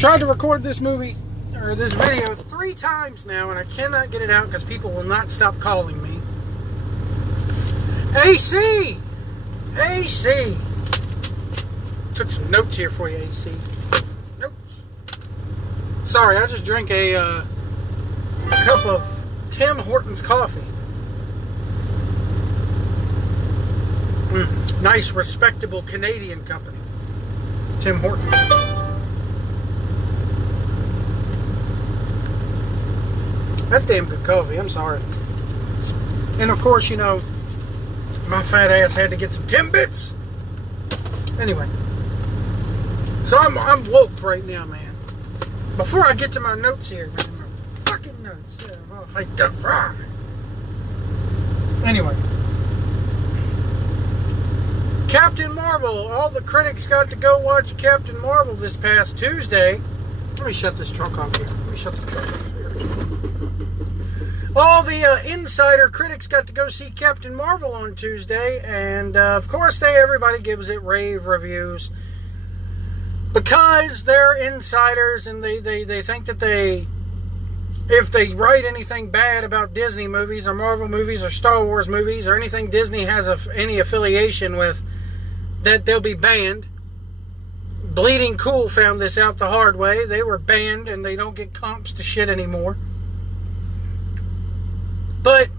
Tried to record this movie, or this video, 3 times now, and I cannot get it out because people will not stop calling me. AC! AC! Took some notes here for you, AC. Notes. Sorry, I just drank a cup of Tim Hortons coffee. Nice, respectable Canadian company. Tim Hortons. That's damn good coffee, I'm sorry. And of course, you know, my fat ass had to get some Timbits. Anyway. So I'm woke right now, man. Before I get to my notes here, man, my fucking notes. Yeah, well, I don't. Anyway. Captain Marvel. All the critics got to go watch Captain Marvel this past Tuesday. Let me shut this truck off here. Let me shut the truck off here. All the insider critics got to go see Captain Marvel on Tuesday, and of course everybody gives it rave reviews because they're insiders, and they think that if they write anything bad about Disney movies or Marvel movies or Star Wars movies or anything Disney has any affiliation with, that they'll be banned. Bleeding Cool found this out the hard way. They were banned and they don't get comps to shit anymore. But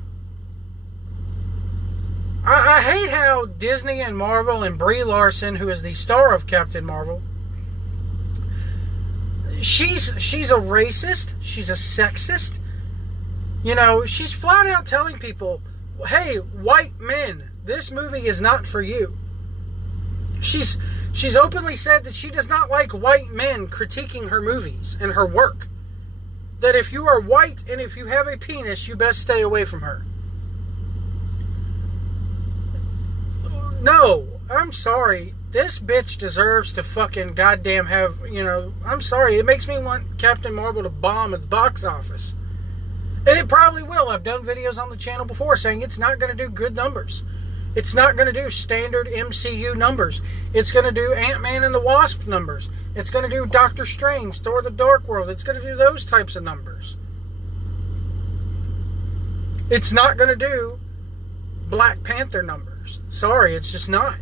I hate how Disney and Marvel and Brie Larson, who is the star of Captain Marvel, she's a racist, she's a sexist. You know, she's flat out telling people, hey, white men, this movie is not for you. She's openly said that she does not like white men critiquing her movies and her work. That if you are white and if you have a penis, you best stay away from her. No, I'm sorry. This bitch deserves to fucking goddamn have, you know, I'm sorry. It makes me want Captain Marvel to bomb at the box office. And it probably will. I've done videos on the channel before saying it's not going to do good numbers. It's not going to do standard MCU numbers. It's going to do Ant-Man and the Wasp numbers. It's going to do Doctor Strange, Thor the Dark World. It's going to do those types of numbers. It's not going to do Black Panther numbers. Sorry, it's just not.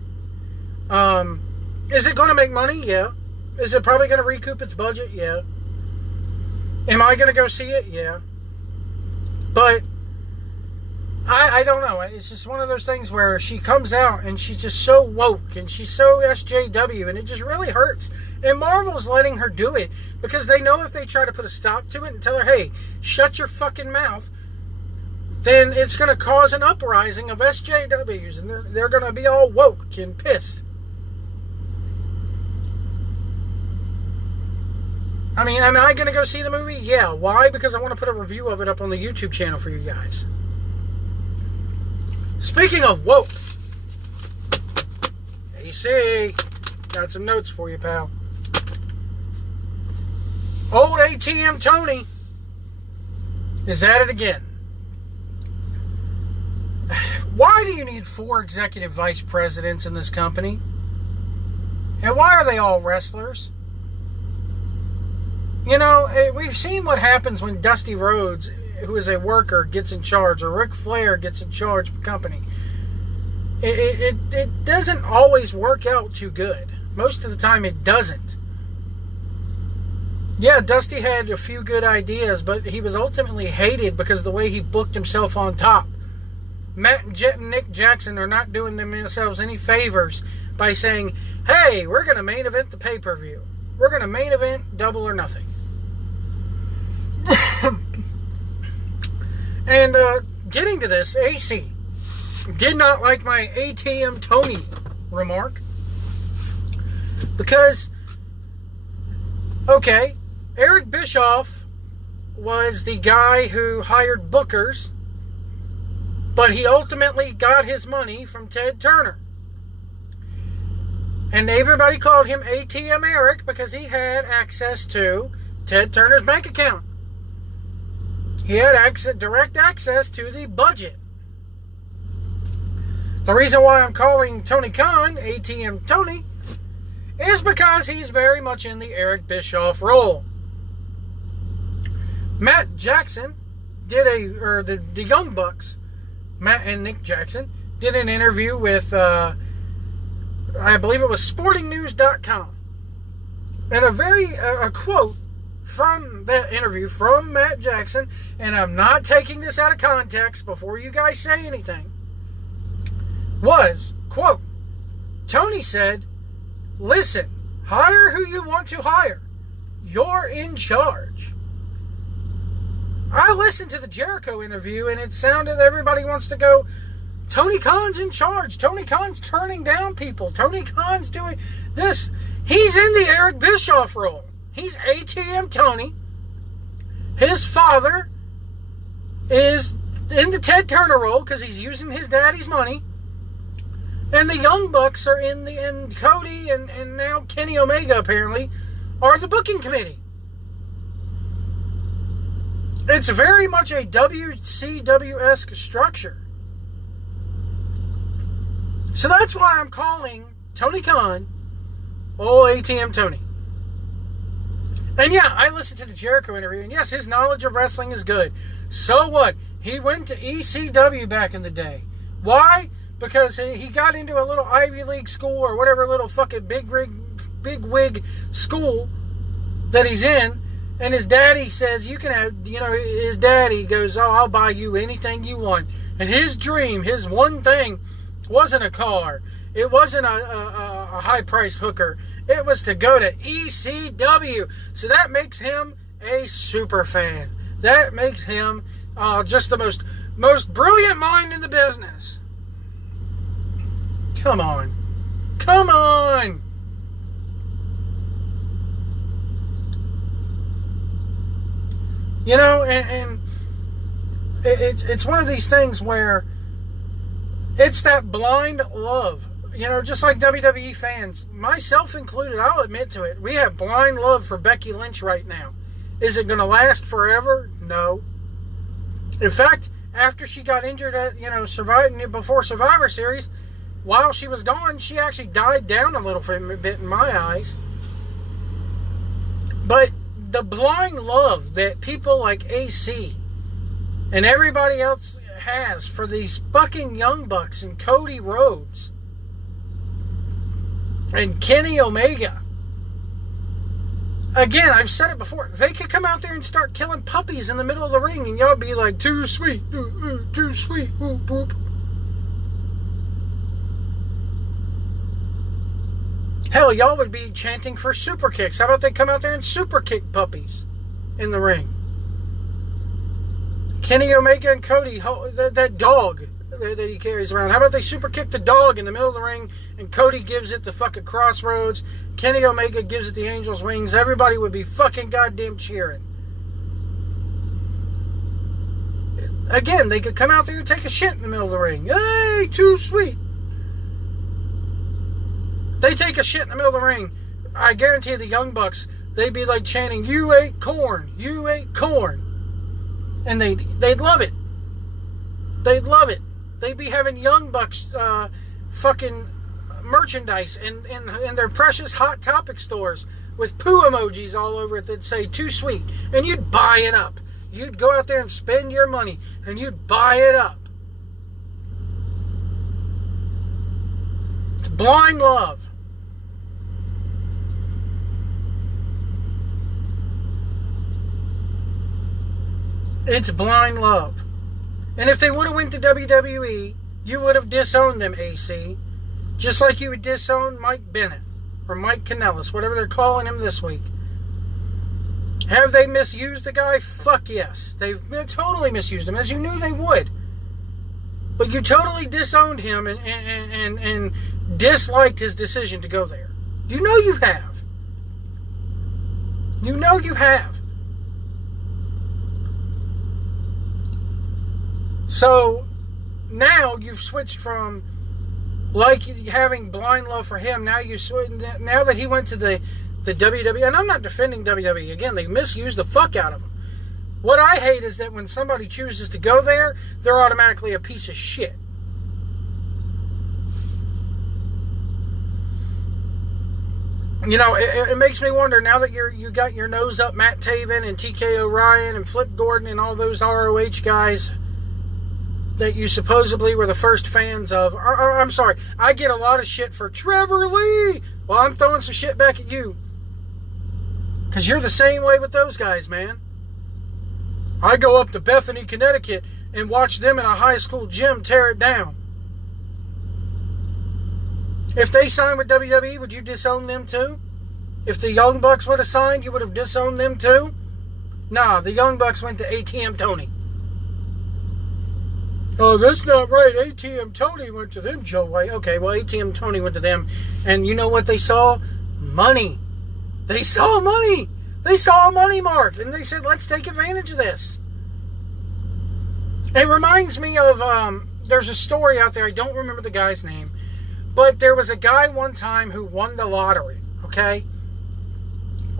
Is it going to make money? Yeah. Is it probably going to recoup its budget? Yeah. Am I going to go see it? Yeah. But I don't know. It's just one of those things where she comes out and she's just so woke and she's so SJW, and it just really hurts. And Marvel's letting her do it because they know if they try to put a stop to it and tell her, hey, shut your fucking mouth, then it's going to cause an uprising of SJWs, and they're going to be all woke and pissed. I mean, am I going to go see the movie? Yeah. Why? Because I want to put a review of it up on the YouTube channel for you guys. Speaking of woke, AC, got some notes for you, pal. Old ATM Tony is at it again. Why do you need 4 executive vice presidents in this company? And why are they all wrestlers? You know, we've seen what happens when Dusty Rhodes, who is a worker, gets in charge, or Ric Flair gets in charge of the company. It doesn't always work out too good. Most of the time it doesn't. Yeah, Dusty had a few good ideas, but he was ultimately hated because of the way he booked himself on top. Matt and Jet and Nick Jackson are not doing themselves any favors by saying, hey, we're going to main event the pay-per-view. We're going to main event Double or Nothing. And getting to this, AC did not like my ATM Tony remark. Because, okay, Eric Bischoff was the guy who hired bookers, but he ultimately got his money from Ted Turner. And everybody called him ATM Eric because he had access to Ted Turner's bank account. He had direct access to the budget. The reason why I'm calling Tony Khan ATM Tony is because he's very much in the Eric Bischoff role. Matt Jackson did the Young Bucks, Matt and Nick Jackson, did an interview with, I believe it was sportingnews.com. And a quote from that interview from Matt Jackson, and I'm not taking this out of context before you guys say anything, was, quote, Tony said, listen, hire who you want to hire. You're in charge. I listened to the Jericho interview, and it sounded everybody wants to go, Tony Khan's in charge. Tony Khan's turning down people. Tony Khan's doing this. He's in the Eric Bischoff role. He's ATM Tony. His father is in the Ted Turner role because he's using his daddy's money. And the Young Bucks are and Cody and now Kenny Omega apparently are the booking committee. It's very much a WCW-esque structure. So that's why I'm calling Tony Khan ATM Tony. And yeah, I listened to the Jericho interview, and yes, his knowledge of wrestling is good. So what? He went to ECW back in the day. Why? Because he got into a little Ivy League school or whatever little fucking big wig school that he's in. And his daddy says, you can have, his daddy goes, oh, I'll buy you anything you want. And his dream, his one thing, wasn't a car. It wasn't a high-priced hooker. It was to go to ECW. So that makes him a super fan. That makes him just the most brilliant mind in the business. Come on. Come on. And it's one of these things where it's that blind love. Just like WWE fans, myself included, I'll admit to it. We have blind love for Becky Lynch right now. Is it going to last forever? No. In fact, after she got injured at, before Survivor Series, while she was gone, she actually died down a little bit in my eyes. But the blind love that people like AC and everybody else has for these fucking Young Bucks and Cody Rhodes and Kenny Omega. Again, I've said it before. They could come out there and start killing puppies in the middle of the ring and y'all be like, too sweet, too sweet, whoop, whoop. Hell, y'all would be chanting for super kicks. How about they come out there and super kick puppies in the ring? Kenny Omega and Cody, that dog that he carries around. How about they super kick the dog in the middle of the ring and Cody gives it the fucking crossroads. Kenny Omega gives it the angel's wings. Everybody would be fucking goddamn cheering. Again, they could come out there and take a shit in the middle of the ring. Hey, too sweet. They take a shit in the middle of the ring. I guarantee the Young Bucks, they'd be like chanting, you ate corn, you ate corn. And they'd love it. They'd love it. They'd be having Young Bucks fucking merchandise in their precious Hot Topic stores with poo emojis all over it that say too sweet. And you'd buy it up. You'd go out there and spend your money and you'd buy it up. It's blind love. It's blind love. And if they would have went to WWE, you would have disowned them, AC. Just like you would disown Mike Bennett or Mike Kanellis, whatever they're calling him this week. Have they misused the guy? Fuck yes. They've totally misused him, as you knew they would. But you totally disowned him and disliked his decision to go there. You know you have. You know you have. So now you've switched from like having blind love for him. Now now that he went to the WWE, and I'm not defending WWE. Again, they misused the fuck out of him. What I hate is that when somebody chooses to go there, they're automatically a piece of shit. You know, it makes me wonder, now that you got your nose up Matt Taven and TK O'Ryan and Flip Gordon and all those ROH guys that you supposedly were the first fans of. I'm sorry, I get a lot of shit for Trevor Lee. Well, I'm throwing some shit back at you, because you're the same way with those guys, man. I go up to Bethany, Connecticut and watch them in a high school gym tear it down. If they signed with WWE, would you disown them too? If the Young Bucks would have signed, you would have disowned them too? Nah, the Young Bucks went to ATM Tony. Oh, that's not right. ATM Tony went to them, Joe White. Okay, well, ATM Tony went to them. And you know what they saw? Money. They saw money. They saw a money mark. And they said, let's take advantage of this. It reminds me of, there's a story out there. I don't remember the guy's name. But there was a guy one time who won the lottery, okay?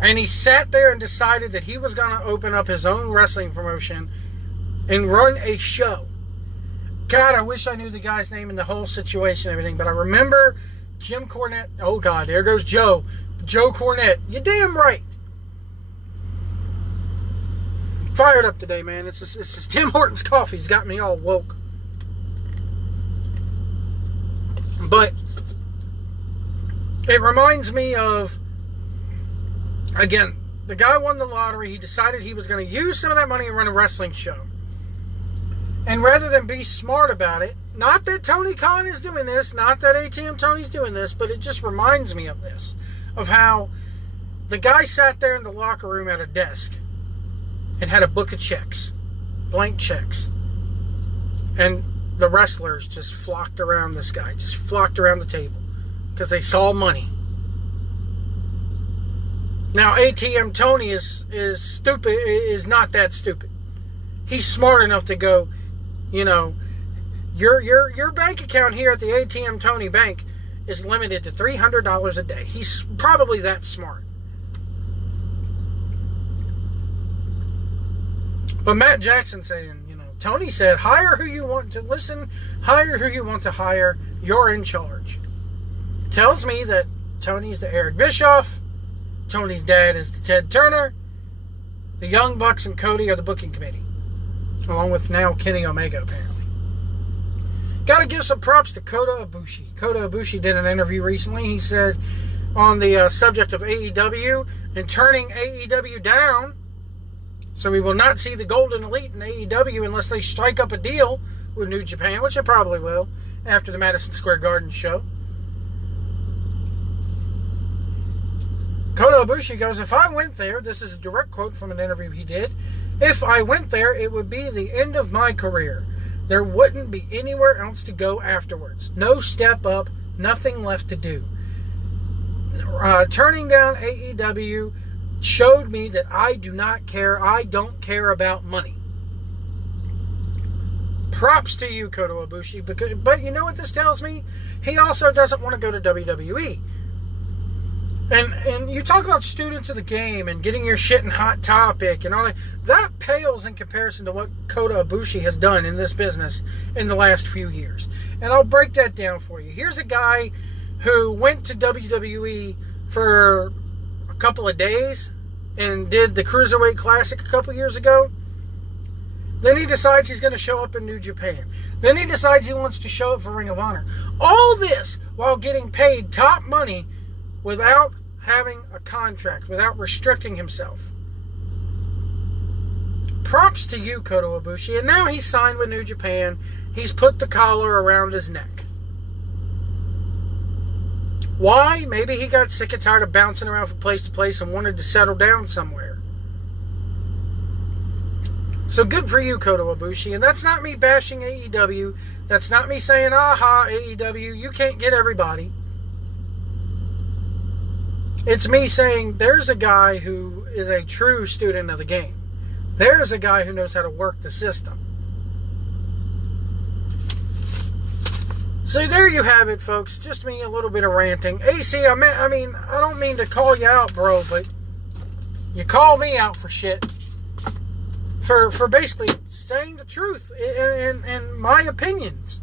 And he sat there and decided that he was going to open up his own wrestling promotion and run a show. God, I wish I knew the guy's name and the whole situation and everything, but I remember Jim Cornette. Oh, God, there goes Joe. Joe Cornette. You're damn right. Fired up today, man. It's just Tim Hortons coffee. He's got me all woke. But it reminds me of, again, the guy won the lottery. He decided he was going to use some of that money and run a wrestling show. And rather than be smart about it, not that Tony Khan is doing this, not that ATM Tony's doing this, but it just reminds me of this, of how the guy sat there in the locker room at a desk and had a book of checks, blank checks. And the wrestlers just flocked around this guy, just flocked around the table because they saw money. Now, ATM Tony is stupid, is not that stupid. He's smart enough to go, you know, your bank account here at the ATM Tony Bank is limited to $300 a day. He's probably that smart. But Matt Jackson saying, you know, Tony said, hire who you want to listen, hire who you want to hire, you're in charge. Tells me that Tony's the Eric Bischoff, Tony's dad is the Ted Turner, the Young Bucks and Cody are the booking committee, along with now Kenny Omega, apparently. Got to give some props to Kota Ibushi. Kota Ibushi did an interview recently. He said on the subject of AEW and turning AEW down, so we will not see the Golden Elite in AEW unless they strike up a deal with New Japan, which they probably will after the Madison Square Garden show. Kota Ibushi goes, if I went there, this is a direct quote from an interview he did, if I went there, it would be the end of my career. There wouldn't be anywhere else to go afterwards. No step up, nothing left to do. Turning down AEW showed me that I do not care. I don't care about money. Props to you, Kota Ibushi. But you know what this tells me? He also doesn't want to go to WWE. And you talk about students of the game and getting your shit in Hot Topic and all that. That pales in comparison to what Kota Ibushi has done in this business in the last few years. And I'll break that down for you. Here's a guy who went to WWE for a couple of days and did the Cruiserweight Classic a couple years ago. Then he decides he's going to show up in New Japan. Then he decides he wants to show up for Ring of Honor. All this while getting paid top money without having a contract, without restricting himself. Props to you, Kota Ibushi. And now he's signed with New Japan. He's put the collar around his neck. Why? Maybe he got sick and tired of bouncing around from place to place and wanted to settle down somewhere. So good for you, Kota Ibushi. And that's not me bashing AEW. That's not me saying, aha, AEW, you can't get everybody. It's me saying there's a guy who is a true student of the game. There's a guy who knows how to work the system. So there you have it, folks. Just me a little bit of ranting. AC, I mean, I don't mean to call you out, bro, but you call me out for shit. For basically saying the truth and my opinions.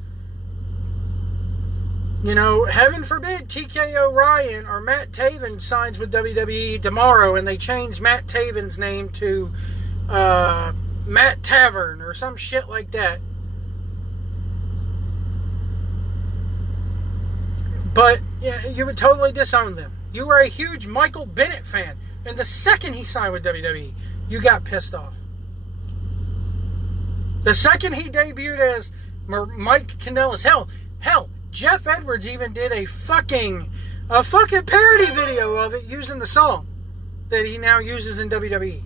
Heaven forbid TK O'Ryan or Matt Taven signs with WWE tomorrow and they change Matt Taven's name to Matt Tavern or some shit like that. But yeah, you would totally disown them. You were a huge Michael Bennett fan, and the second he signed with WWE, you got pissed off. The second he debuted as Mike Kanellis, hell, Jeff Edwards even did a fucking parody video of it using the song that he now uses in WWE.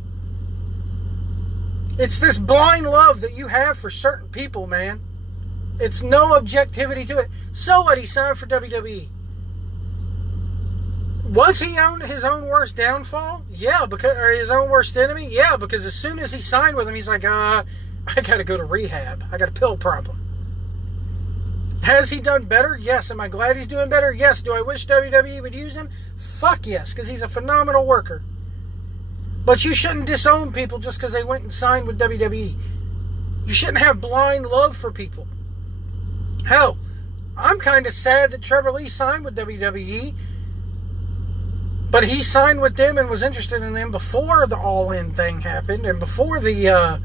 It's this blind love that you have for certain people, man. It's no objectivity to it. So what? He signed for WWE. Was he his own worst downfall? Yeah, or his own worst enemy? Yeah, because as soon as he signed with him, he's like, I gotta go to rehab. I got a pill problem. Has he done better? Yes. Am I glad he's doing better? Yes. Do I wish WWE would use him? Fuck yes, because he's a phenomenal worker. But you shouldn't disown people just because they went and signed with WWE. You shouldn't have blind love for people. Hell, I'm kind of sad that Trevor Lee signed with WWE, but he signed with them and was interested in them before the All In thing happened and before the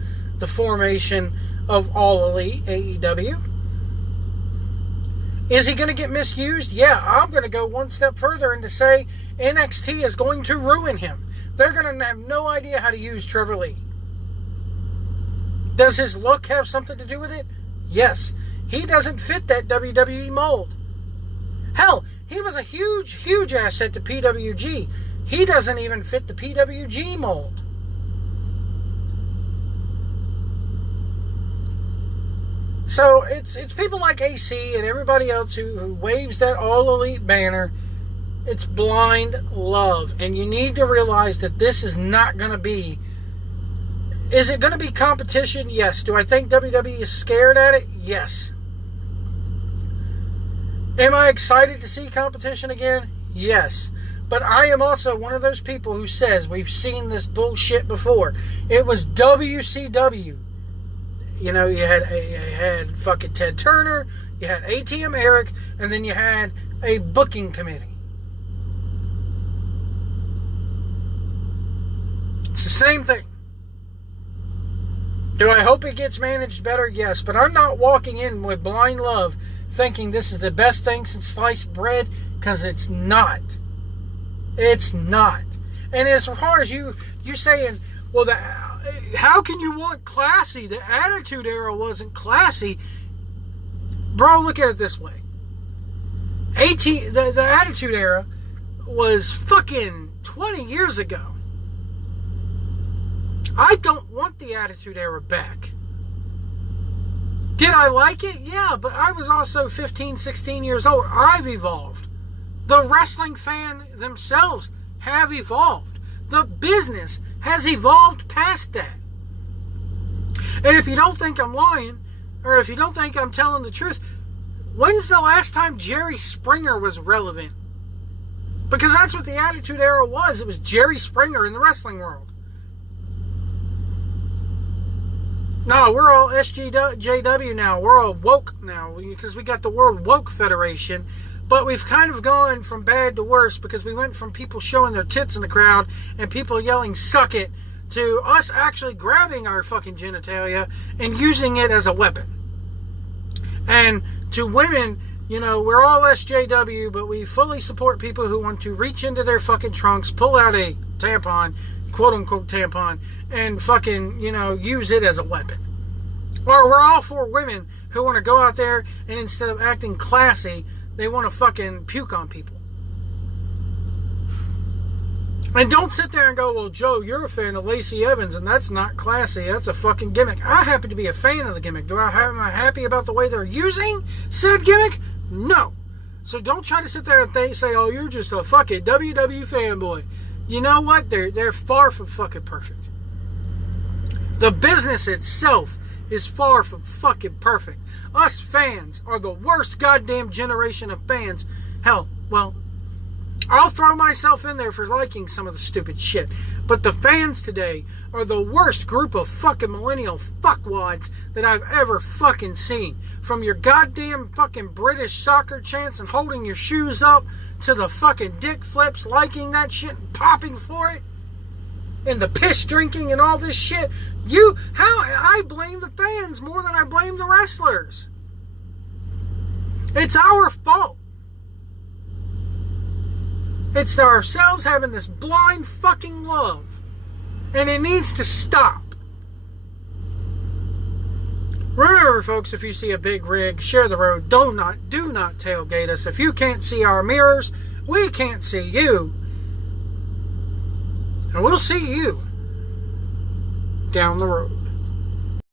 formation of All Elite AEW. Is he going to get misused? Yeah, I'm going to go one step further and to say NXT is going to ruin him. They're going to have no idea how to use Trevor Lee. Does his look have something to do with it? Yes. He doesn't fit that WWE mold. Hell, he was a huge asset to PWG. He doesn't even fit the PWG mold. So it's people like AC and everybody else who waves that All Elite banner. It's blind love. And you need to realize that this is not going to be... Is it going to be competition? Yes. Do I think WWE is scared at it? Yes. Am I excited to see competition again? Yes. But I am also one of those people who says we've seen this bullshit before. It was WCW. You had fucking Ted Turner, you had ATM Eric, and then you had a booking committee. It's the same thing. Do I hope it gets managed better? Yes, but I'm not walking in with blind love thinking this is the best thing since sliced bread, because it's not. It's not. And as far as you saying, well, how can you want classy? The Attitude Era wasn't classy. Bro, look at it this way. The Attitude Era was fucking 20 years ago. I don't want the Attitude Era back. Did I like it? Yeah, but I was also 15, 16 years old. I've evolved. The wrestling fan themselves have evolved. The business has evolved past that. And if you don't think I'm lying, or if you don't think I'm telling the truth, when's the last time Jerry Springer was relevant? Because that's what the Attitude Era was. It was Jerry Springer in the wrestling world. No, we're all SJW now. We're all woke now because we got the World Woke Federation. But we've kind of gone from bad to worse because we went from people showing their tits in the crowd and people yelling "suck it" to us actually grabbing our fucking genitalia and using it as a weapon. And to women, we're all SJW, but we fully support people who want to reach into their fucking trunks, pull out a tampon, quote-unquote tampon, and fucking, use it as a weapon. Or we're all for women who want to go out there and instead of acting classy, they want to fucking puke on people. And don't sit there and go, well, Joe, you're a fan of Lacey Evans, and that's not classy. That's a fucking gimmick. I happen to be a fan of the gimmick. Am I happy about the way they're using said gimmick? No. So don't try to sit there and say, oh, you're just a fucking WWE fanboy. You know what? They're far from fucking perfect. The business itself is far from fucking perfect. Us fans are the worst goddamn generation of fans. Hell, well, I'll throw myself in there for liking some of the stupid shit. But the fans today are the worst group of fucking millennial fuckwads that I've ever fucking seen. From your goddamn fucking British soccer chants and holding your shoes up to the fucking dick flips, liking that shit and popping for it. And the piss drinking and all this shit. I blame the fans more than I blame the wrestlers. It's our fault. It's ourselves having this blind fucking love. And it needs to stop. Remember, folks, if you see a big rig, share the road. Do not tailgate us. If you can't see our mirrors, we can't see you. And we'll see you down the road.